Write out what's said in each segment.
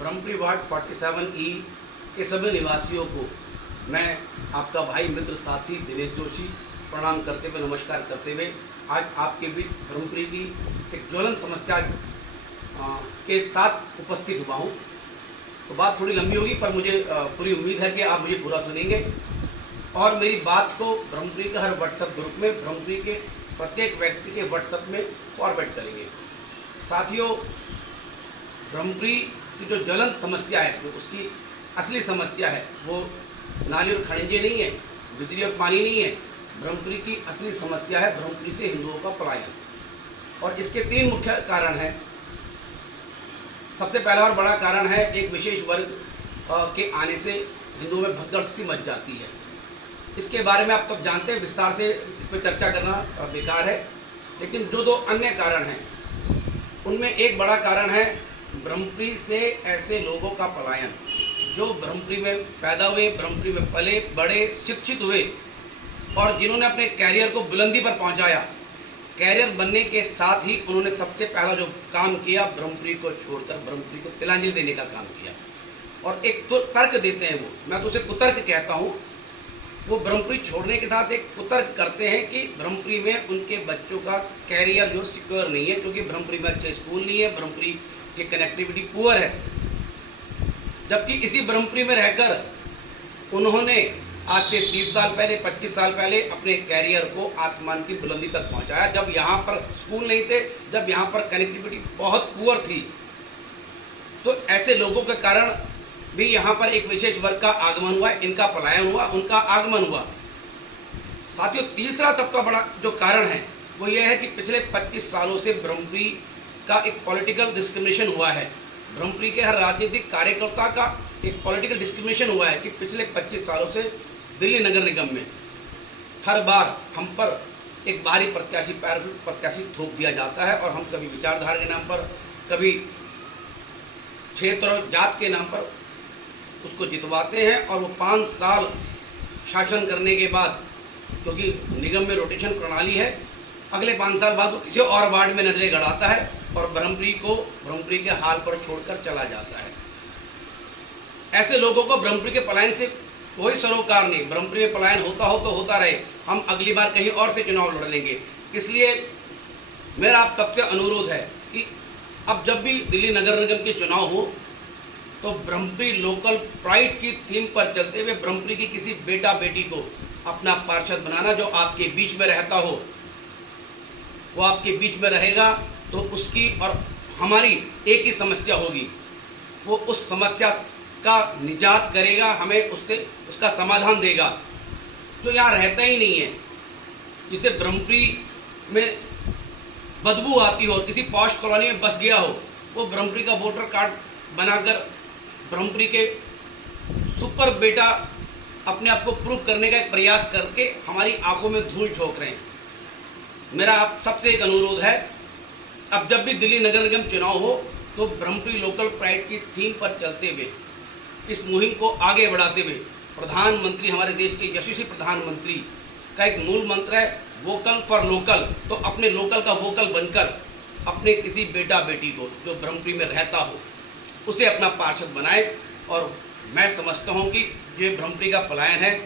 Brahmpuri ward 47E के सभी निवासियों को मैं आपका भाई मित्र साथी दिनेश जोशी प्रणाम करते हुए नमस्कार करते हुए आज आपके बीच ब्रह्मपुरी की एक ज्वलंत समस्या के साथ उपस्थित हुआ हूँ। तो बात थोड़ी लंबी होगी पर मुझे पूरी उम्मीद है कि आप मुझे पूरा सुनेंगे और मेरी बात को ब्रह्मपुरी के हर व्हाट्सएप ग्रुप में ब्रह्मपुरी के प्रत्येक व्यक्ति के व्हाट्सएप में फॉरवर्ड करेंगे। साथियों, ब्रह्मपुरी की जो ज्वलंत समस्या है, जो उसकी असली समस्या है, वो नाली और खनिजे नहीं है, बिजली और पानी नहीं है। ब्रह्मपुरी की असली समस्या है ब्रह्मपुरी से हिंदुओं का पलायन। और इसके 3 मुख्य कारण हैं। सबसे पहला और बड़ा कारण है एक विशेष वर्ग के आने से हिंदुओं में भगदड़ सी मच जाती है। इसके बारे में आप सब जानते हैं, विस्तार से इस पर चर्चा करना बेकार है। लेकिन जो 2 अन्य कारण हैं उनमें एक बड़ा कारण है ब्रह्मपुरी से ऐसे लोगों का पलायन जो ब्रह्मपुरी में पैदा हुए, ब्रह्मपुरी में पले बड़े, शिक्षित हुए और जिन्होंने अपने कैरियर को बुलंदी पर पहुंचाया। कैरियर बनने के साथ ही उन्होंने सबसे पहला जो काम किया, ब्रह्मपुरी को छोड़कर ब्रह्मपुरी को तिलांजलि देने का काम किया। और एक तो तर्क देते हैं, वो मैं तो उसे कुतर्क कहता हूँ। वो ब्रह्मपुरी छोड़ने के साथ एक कुतर्क करते हैं कि ब्रह्मपुरी में उनके बच्चों का कैरियर जो सिक्योर नहीं है, क्योंकि ब्रह्मपुरी में अच्छे स्कूल नहीं है, ब्रह्मपुरी की कनेक्टिविटी पुअर है। जबकि इसी ब्रह्मपुरी में रहकर उन्होंने आज से 30 साल पहले, 25 साल पहले अपने कैरियर को आसमान की बुलंदी तक पहुंचाया, जब यहाँ पर स्कूल नहीं थे, जब यहाँ पर कनेक्टिविटी बहुत पुअर थी। तो ऐसे लोगों के कारण भी यहाँ पर एक विशेष वर्ग का आगमन हुआ, इनका पलायन हुआ, उनका आगमन हुआ। साथियों, तीसरा सबका बड़ा जो कारण है वो ये है कि पिछले 25 सालों से ब्रह्मपुरी का एक पॉलिटिकल डिस्क्रिमिनेशन हुआ है। ब्रह्मपुरी के हर राजनीतिक कार्यकर्ता का एक पॉलिटिकल डिस्क्रिमिनेशन हुआ है कि पिछले 25 सालों से दिल्ली नगर निगम में हर बार हम पर एक बाहरी प्रत्याशी थोप दिया जाता है और हम कभी विचारधारा के नाम पर, कभी क्षेत्र और जात के नाम पर उसको जितवाते हैं। और वो 5 साल शासन करने के बाद, क्योंकि निगम में रोटेशन प्रणाली है, अगले 5 साल बाद वो किसी और वार्ड में नजरें गड़ाता है और ब्रह्मपुरी के हाल पर छोड़कर चला जाता है। ऐसे लोगों को ब्रह्मपुरी के पलायन से कोई सरोकार नहीं। ब्रह्मपुरी में पलायन होता हो तो होता रहे, हम अगली बार कहीं और से चुनाव लड़ लेंगे। इसलिए मेरा आप सबसे अनुरोध है कि अब जब भी दिल्ली नगर निगम के चुनाव हो तो ब्रह्मपुरी लोकल प्राइड की थीम पर चलते हुए ब्रह्मपुरी की किसी बेटा बेटी को अपना पार्षद बनाना, जो आपके बीच में रहता हो। वो आपके बीच में रहेगा तो उसकी और हमारी एक ही समस्या होगी, वो उस समस्या का निजात करेगा, हमें उसका समाधान देगा। जो यहाँ रहता ही नहीं है, जिसे ब्रह्मपुरी में बदबू आती हो और किसी पॉश कॉलोनी में बस गया हो, वो ब्रह्मपुरी का वोटर कार्ड बनाकर ब्रह्मपुरी के सुपर बेटा अपने आप को प्रूव करने का एक प्रयास करके हमारी आंखों में धूल झोंक रहे हैं। मेरा आप सबसे एक अनुरोध है, अब जब भी दिल्ली नगर निगम चुनाव हो तो ब्रह्मपुरी लोकल प्राइड की थीम पर चलते हुए इस मुहिम को आगे बढ़ाते हुए प्रधानमंत्री, हमारे देश के यशस्वी प्रधानमंत्री का एक मूल मंत्र है वोकल फॉर लोकल। तो अपने लोकल का वोकल बनकर अपने किसी बेटा बेटी को जो ब्रह्मपुरी में रहता हो उसे अपना पार्षद बनाए। और मैं समझता हूँ कि ये ब्रह्मपुरी का पलायन है,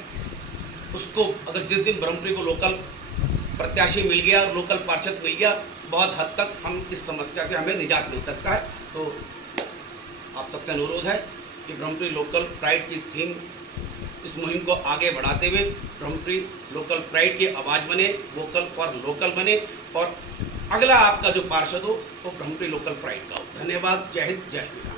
उसको अगर जिस दिन ब्रह्मपुरी को लोकल प्रत्याशी मिल गया, लोकल पार्षद मिल गया, बहुत हद तक हम इस समस्या से हमें निजात मिल सकता है। तो आप सबसे अनुरोध है कि ब्रह्मपुरी लोकल प्राइड की थीम, इस मुहिम को आगे बढ़ाते हुए ब्रह्मपुरी लोकल प्राइड की आवाज़ बने, वोकल फॉर लोकल बने और अगला आपका जो पार्षद हो वो ब्रह्मपुरी लोकल प्राइड का हो। धन्यवाद। जय हिंद, जय श्री राम।